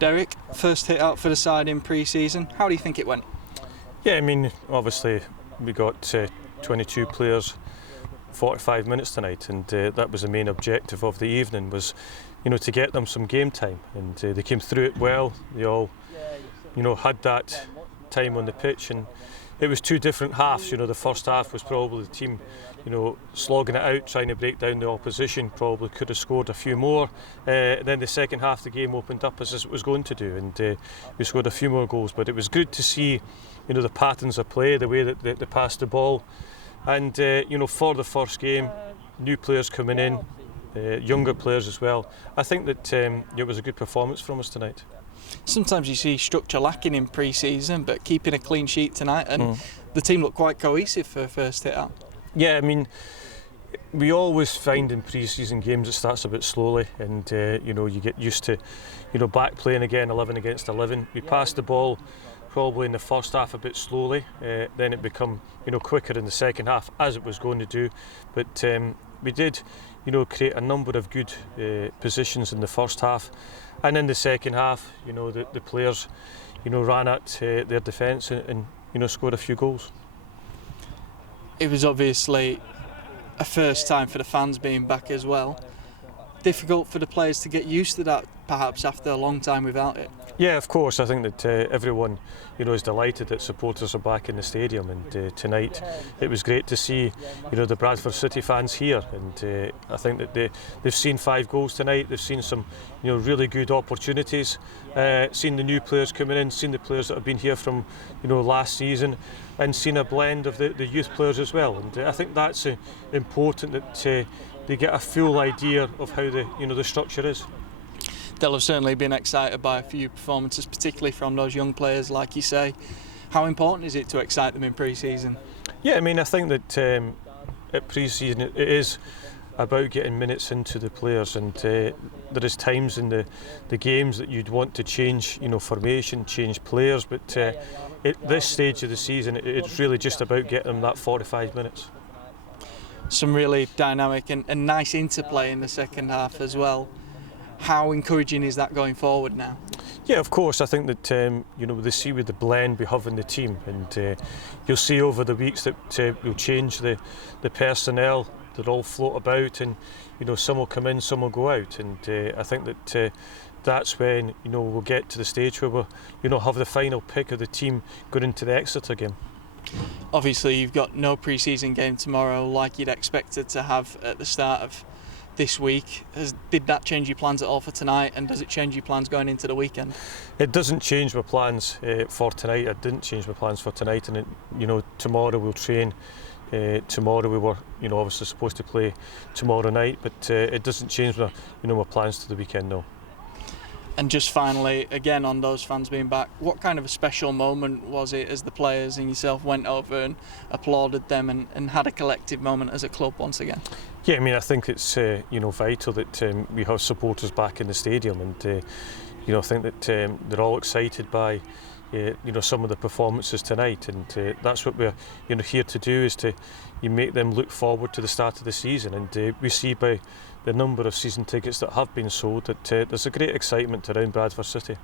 Derek, first hit out for the side in pre-season. How do you think it went? Yeah, I mean, obviously we got 22 players, 45 minutes tonight, and that was the main objective of the evening, was, to get them some game time, and they came through it well. They all, had that time on the pitch, and it was two different halves. The first half was probably the team, slogging it out, trying to break down the opposition. Probably could have scored a few more. Then the second half, the game opened up as it was going to do, and we scored a few more goals. But it was good to see, the patterns of play, the way that they passed the ball, and for the first game, new players coming in, younger players as well. I think that it was a good performance from us tonight. Sometimes you see structure lacking in pre-season, but keeping a clean sheet tonight, and the team looked quite cohesive for first hit out. Yeah, I mean, we always find in pre-season games it starts a bit slowly, and you get used to, back playing again, 11 against 11. We passed the ball probably in the first half a bit slowly, then it become quicker in the second half, as it was going to do. But we did create a number of good positions in the first half, and in the second half the players ran at their defence and scored a few goals. It was obviously a first time for the fans being back as well. Difficult for the players to get used to that, perhaps, after a long time without it. Yeah, of course. I think that everyone, is delighted that supporters are back in the stadium, and tonight it was great to see, the Bradford City fans here, and I think that they've seen 5 goals tonight. They've seen some, really good opportunities. Seen the new players coming in, seen the players that have been here from, last season, and seen a blend of the youth players as well. And I think that's important, that they get a full idea of how the structure is. They'll have certainly been excited by a few performances, particularly from those young players, like you say. How important is it to excite them in pre-season? Yeah, I mean, I think that at pre-season it is about getting minutes into the players, and there is times in the games that you'd want to change, formation, change players, but at this stage of the season it's really just about getting them that 45 minutes. Some really dynamic and nice interplay in the second half as well. How encouraging is that going forward now? Yeah, of course. I think that they see with the blend we have in the team, and you'll see over the weeks that we'll change the personnel. They'll all float about, and some will come in, some will go out, and I think that that's when we'll get to the stage where we'll have the final pick of the team going into the Exeter game. Obviously, you've got no pre-season game tomorrow like you'd expected to have at the start of this week. Did that change your plans at all for tonight, and does it change your plans going into the weekend? It doesn't change my plans for tonight. I didn't change my plans for tonight, and tomorrow we'll train. Tomorrow we were obviously supposed to play tomorrow night, but it doesn't change my my plans to the weekend, no. And just finally, again on those fans being back, what kind of a special moment was it as the players and yourself went over and applauded them and had a collective moment as a club once again? Yeah, I mean, I think it's vital that we have supporters back in the stadium, and I think that they're all excited by some of the performances tonight, and that's what we're here to do, is to make them look forward to the start of the season. And we see by the number of season tickets that have been sold that there's a great excitement around Bradford City.